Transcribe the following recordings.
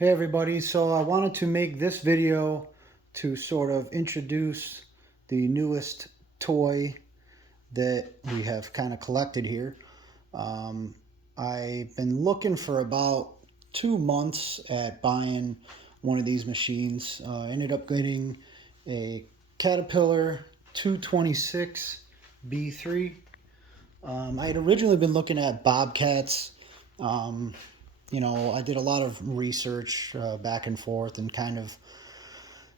Hey everybody, so I wanted to make this video to sort of introduce the newest toy that we have kind of collected here. Um, I've been looking for about 2 months at buying one of these machines. I ended up getting a Caterpillar 226 B3. I had originally been looking at Bobcats. Um, I did a lot of research back and forth and kind of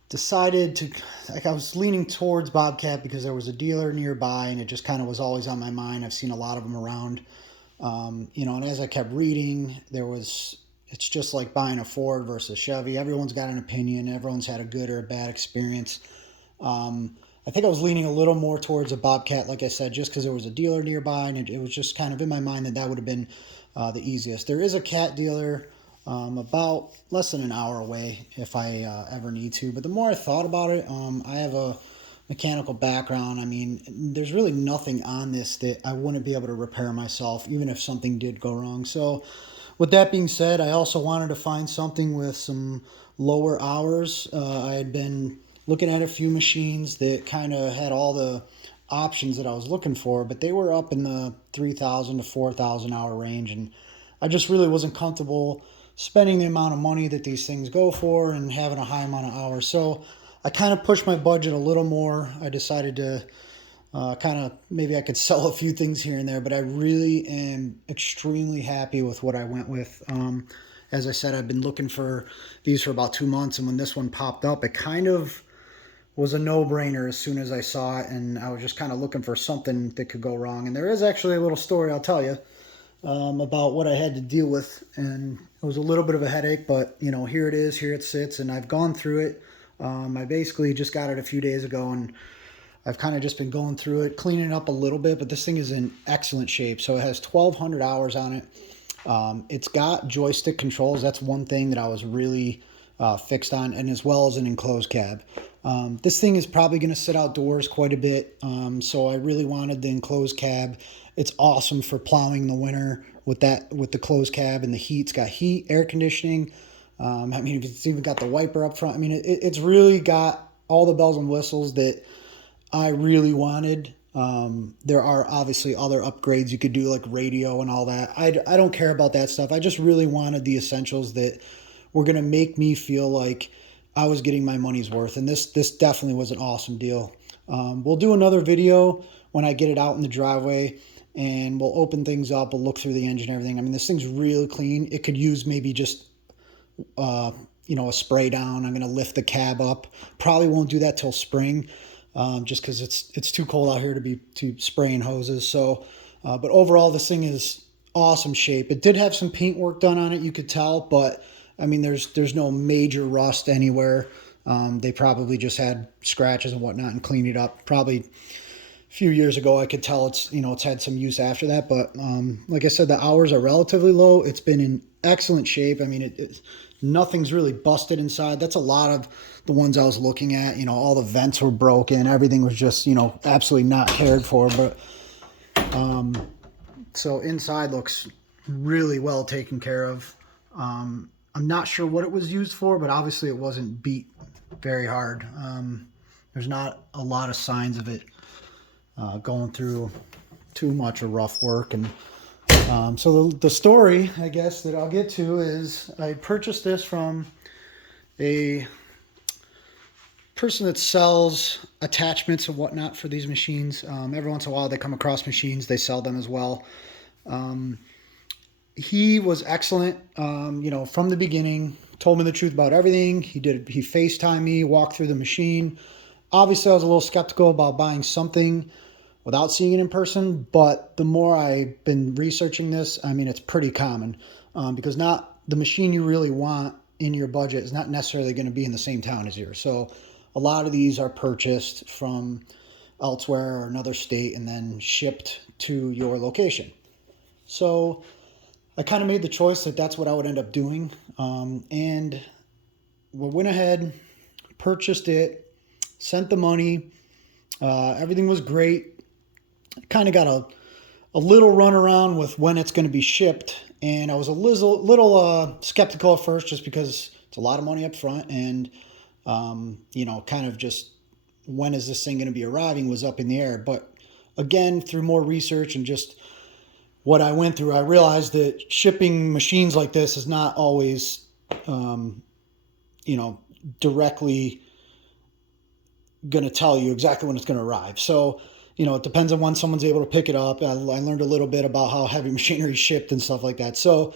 decided to, like, I was leaning towards Bobcat because there was a dealer nearby and it just kind of was always on my mind. I've seen a lot of them around, and as I kept reading, it's just like buying a Ford versus Chevy. Everyone's got an opinion, everyone's had a good or a bad experience. I think I was leaning a little more towards a Bobcat, like I said, just because there was a dealer nearby, and it was just kind of in my mind that would have been the easiest. There is a cat dealer about less than an hour away if I ever need to. But the more I thought about it, I have a mechanical background. I mean, there's really nothing on this that I wouldn't be able to repair myself, even if something did go wrong. So, with that being said, I also wanted to find something with some lower hours. I had been looking at a few machines that kind of had all the options that I was looking for, but they were up in the 3,000 to 4,000 hour range, and I just really wasn't comfortable spending the amount of money that these things go for and having a high amount of hours. So I kind of pushed my budget a little more. I decided to kind of maybe I could sell a few things here and there, but I really am extremely happy with what I went with. As I said, I've been looking for these for about 2 months, and when this one popped up, it kind of was a no-brainer as soon as I saw it, and I was just kind of looking for something that could go wrong. And there is actually a little story I'll tell you about what I had to deal with, and it was a little bit of a headache, but here it is, here it sits, and I've gone through it. I basically just got it a few days ago, and I've kind of just been going through it, cleaning it up a little bit, but this thing is in excellent shape. So it has 1,200 hours on it. It's got joystick controls. That's one thing that I was really fixed on, and as well as an enclosed cab. This thing is probably going to sit outdoors quite a bit, so I really wanted the enclosed cab. It's awesome for plowing in the winter with the closed cab and the heat. It's got heat, air conditioning. I mean, it's even got the wiper up front. I mean, it's really got all the bells and whistles that I really wanted. There are obviously other upgrades you could do, like radio and all that. I don't care about that stuff. I just really wanted the essentials that were going to make me feel like I was getting my money's worth. And this definitely was an awesome deal. We'll do another video when I get it out in the driveway, and we'll open things up. We'll look through the engine and everything. I mean, this thing's really clean. It could use maybe just a spray down. I'm going to lift the cab up. Probably won't do that till spring, just because it's too cold out here to spraying hoses. So, but overall, this thing is awesome shape. It did have some paint work done on it, you could tell, but I mean, there's no major rust anywhere. They probably just had scratches and whatnot and cleaned it up. Probably a few years ago, I could tell it's had some use after that. But like I said, the hours are relatively low. It's been in excellent shape. I mean, nothing's really busted inside. That's a lot of the ones I was looking at. All the vents were broken. Everything was just absolutely not cared for. But so inside looks really well taken care of. I'm not sure what it was used for, but obviously it wasn't beat very hard. There's not a lot of signs of it going through too much of rough work. And so the story, I guess, that I'll get to is I purchased this from a person that sells attachments and whatnot for these machines. Every once in a while they come across machines, they sell them as well. He was excellent, from the beginning, told me the truth about everything. He FaceTimed me, walked through the machine. Obviously, I was a little skeptical about buying something without seeing it in person, but the more I've been researching this, I mean, it's pretty common, because not the machine you really want in your budget is not necessarily going to be in the same town as yours. So a lot of these are purchased from elsewhere or another state and then shipped to your location. So I kind of made the choice that that's what I would end up doing. And we went ahead, purchased it, sent the money. Everything was great. Kind of got a little run around with when it's going to be shipped. and I was a little skeptical at first, just because it's a lot of money up front, and you know, kind of just when is this thing going to be arriving was up in the air. But again, through more research and just what I went through, I realized that shipping machines like this is not always, you know, directly going to tell you exactly when it's going to arrive. So, you know, it depends on when someone's able to pick it up. I learned a little bit about how heavy machinery is shipped and stuff like that. So,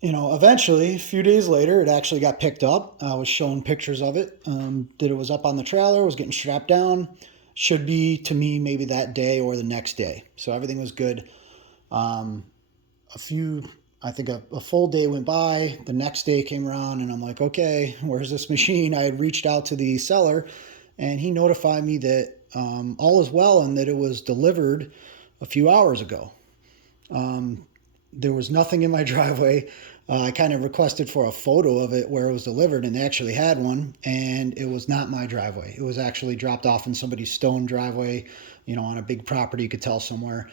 you know, eventually, a few days later, it actually got picked up. I was shown pictures of it, that it was up on the trailer, was getting strapped down. Should be, to me, maybe that day or the next day. So everything was good. I think a full day went by. The next day came around, and I'm like, okay, where's this machine? I had reached out to the seller, and he notified me that all is well and that it was delivered a few hours ago. There was nothing in my driveway. I kind of requested for a photo of it where it was delivered, and they actually had one, and it was not my driveway. It was actually dropped off in somebody's stone driveway, you know, on a big property, you could tell somewhere.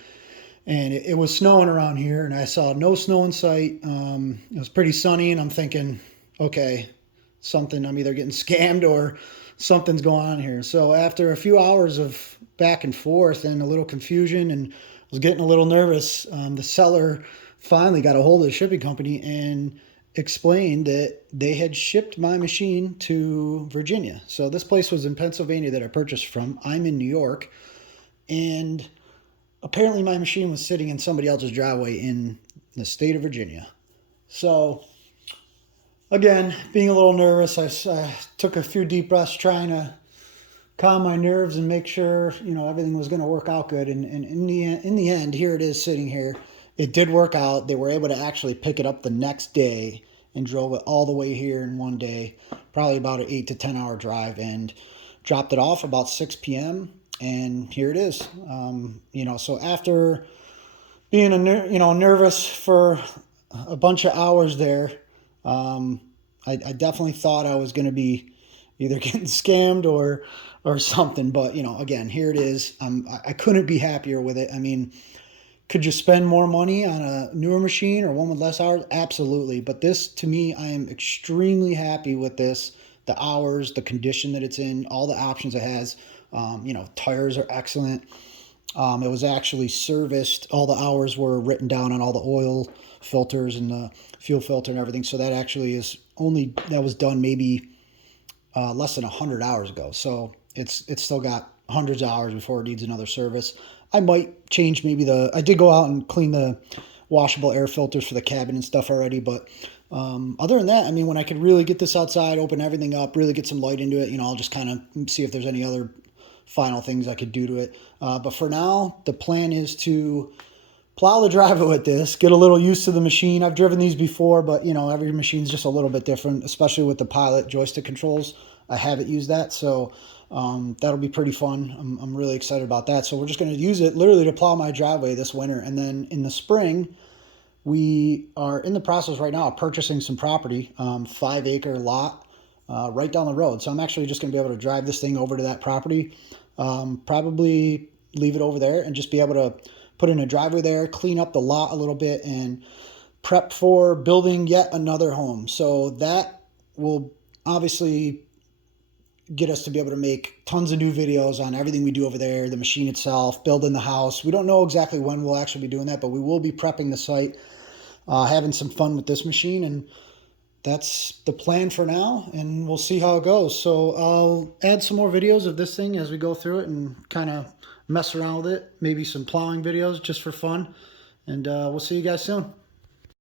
And it was snowing around here, and I saw no snow in sight. It was pretty sunny, and I'm thinking, okay, I'm either getting scammed or something's going on here. So after a few hours of back and forth and a little confusion, and was getting a little nervous, the seller finally got a hold of the shipping company and explained that they had shipped my machine to Virginia. So this place was in Pennsylvania that I purchased from. I'm in New York, and apparently my machine was sitting in somebody else's driveway in the state of Virginia. So again, being a little nervous, I took a few deep breaths trying to calm my nerves and make sure, you know, everything was going to work out good. And in the end, here it is sitting here. It did work out. They were able to actually pick it up the next day and drove it all the way here in one day, probably about an 8 to 10 hour drive, and dropped it off about 6 p.m. And here it is. You know, so after being nervous for a bunch of hours there, I definitely thought I was going to be either getting scammed or something. But, you know, again, here it is. I couldn't be happier with it. I mean, could you spend more money on a newer machine or one with less hours? Absolutely. But this, to me, I am extremely happy with this. The hours, the condition that it's in, all the options it has. You know, tires are excellent. It was actually serviced. All the hours were written down on all the oil filters and the fuel filter and everything. So that actually that was done maybe less than 100 hours ago. So it's still got hundreds of hours before it needs another service. I might change I did go out and clean the washable air filters for the cabin and stuff already, but other than that, I mean, when I could really get this outside, open everything up, really get some light into it, you know, I'll just kind of see if there's any other final things I could do to it. But for now, the plan is to plow the driveway with this, get a little used to the machine. I've driven these before, but, you know, every machine's just a little bit different, especially with the Pilot joystick controls. I haven't used that, so that'll be pretty fun. I'm really excited about that. So we're just going to use it literally to plow my driveway this winter. And then in the spring, we are in the process right now of purchasing some property, 5-acre lot right down the road. So I'm actually just going to be able to drive this thing over to that property, probably leave it over there and just be able to put in a driveway there, clean up the lot a little bit, and prep for building yet another home. So that will obviously get us to be able to make tons of new videos on everything we do over there, the machine itself, building the house. We don't know exactly when we'll actually be doing that, but we will be prepping the site, having some fun with this machine, and that's the plan for now, and we'll see how it goes. So I'll add some more videos of this thing as we go through it and kind of mess around with it, maybe some plowing videos just for fun, and we'll see you guys soon.